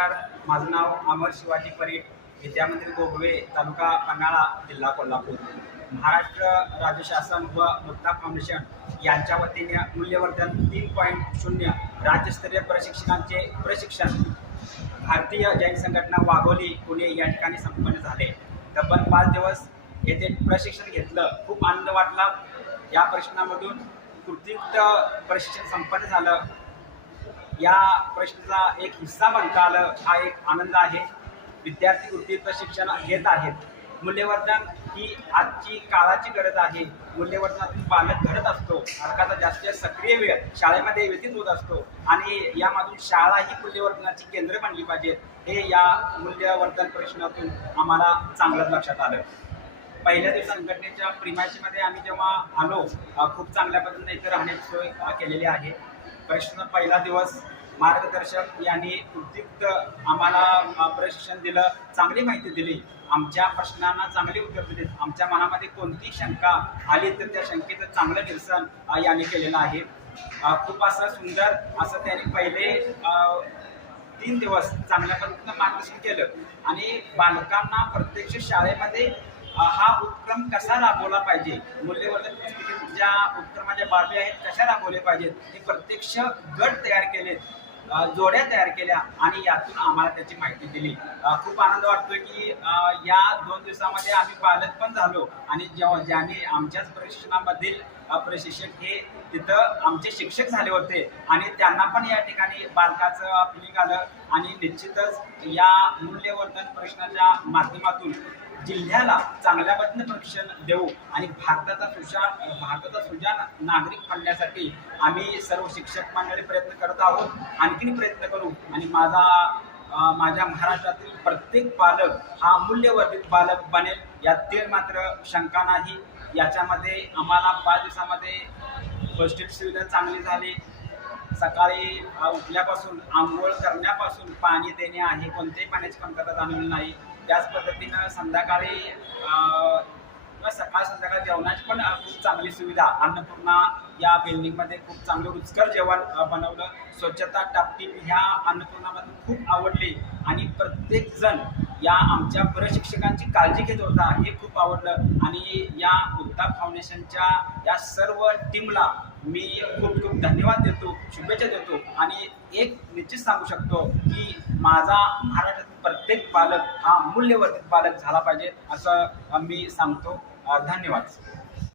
नमस्कार. माझं नाव अमर शिवाजी परीट विद्यामंदिर गोगवे तालुका पन्हाळा जिल्हा कोल्हापूर. महाराष्ट्र राज्य शासन व मुक्ता फाउंडेशन यांच्या वतीने मूल्यवर्धन तीन पॉईंट शून्य राज्यस्तरीय प्रशिक्षकांचे प्रशिक्षण भारतीय जैन संघटना वाघोली पुणे या ठिकाणी संपन्न झाले. तब्बल पाच दिवस येथे प्रशिक्षण घेतलं. खूप आनंद वाटला. या प्रशिक्षणामधून कृतीयुक्त प्रशिक्षण संपन्न झालं. या प्रश्नाचा एक हिस्सा बनता आलं हा एक आनंद आहे. विद्यार्थी कृती शिक्षण घेत आहेत. मूल्यवर्धन ही आजची काळाची गरज आहे. मूल्यवर्धनातून पालक घडत असतो. बालकाचा जास्तीत सक्रिय वेळ शाळेमध्ये व्यतीत होत असतो. आणि यामधून शाळा ही मूल्यवर्धनाची केंद्र बनली पाहिजेत. हे या मूल्यवर्धन प्रश्नातून आम्हाला चांगलंच लक्षात आलं. पहिल्या दिवस संघटनेच्या प्रिमायशीमध्ये आम्ही जेव्हा आलो खूप चांगल्या पद्धतीने इथं राहण्याची सोय केलेली आहे. प्रश्न पहिला दिवस मार्गदर्शक यांनी उद्युक्त आम्हाला प्रशिक्षण दिलं चांगली माहिती दिली. आमच्या प्रश्नांना चांगली उत्तर दिली आमच्या मनामध्ये कोणती शंका आली तर त्या शंकेचं चांगलं निरसन याने यांनी केलेलं आहे. खूप असं सुंदर असं त्यांनी पहिले तीन दिवस चांगल्या पद्धतीनं मार्गदर्शन केलं. आणि बालकांना प्रत्यक्ष शाळेमध्ये हा उपक्रम कसा राबवला पाहिजे? मूल्यवर्धन पुस्तिकेत ज्या उपक्रमाच्या बाबी आहेत कशा राबवल्या पाहिजेत? हे प्रत्यक्ष गट तयार केलेत. जोड्या तयार केल्या आणि यातून आम्हाला त्याची माहिती दिली. खूप आनंद वाटतोय की या दोन दिवसामध्ये आम्ही पालक पण झालो आणि जेव्हा ज्याने आमच्याच प्रशिक्षणामधील प्रशिक्षक हे तिथं आमचे शिक्षक झाले होते आणि त्यांना पण या ठिकाणी बालकाचं फिलिंग आलं आणि निश्चितच या मूल्यवर्धन प्रश्नाच्या माध्यमातून जिल्ह्याला चांगल्या पद्धतीने प्रशिक्षण देऊ आणि भारताचा सुशान भारताचा सुजान नागरिक बनण्यासाठी आम्ही सर्व शिक्षक मंडळी प्रयत्न करत आहोत. आणखीन प्रयत्न करू आणि माझा माझ्या महाराष्ट्रातील प्रत्येक पालक हा मूल्यवर्धित पालक बनेल यात ते मात्र शंका नाही. याच्यामध्ये आम्हाला पाच दिवसामध्ये फर्स्ट एड सुविधा चांगली झाली. सकाळी उठल्यापासून आंघोळ करण्यापासून पाणी देणे आहे कोणत्याही पाण्याची कमतरता जाणवली नाही. त्याच पद्धतीनं संध्याकाळी किंवा सकाळ संध्याकाळ जेवणाची पण खूप चांगली सुविधा. अन्नपूर्णा या बिल्डिंगमध्ये खूप चांगलं रुचकर जेवण बनवलं. स्वच्छता टापटीप ह्या अन्नपूर्णामधून खूप आवडली. आणि प्रत्येकजण या आमच्या प्रशिक्षकांची काळजी घेत होता हे खूप आवडलं. आणि या मुक्ता फाउंडेशनच्या या सर्व टीमला मी खूप खूप धन्यवाद देतो शुभेच्छा देतो. आणि एक निश्चित सांगू शकतो की माझा महाराष्ट्रातील प्रत्येक पालक हा मूल्यवर्धित पालक झाला पाहिजे असं मी सांगतो. धन्यवाद.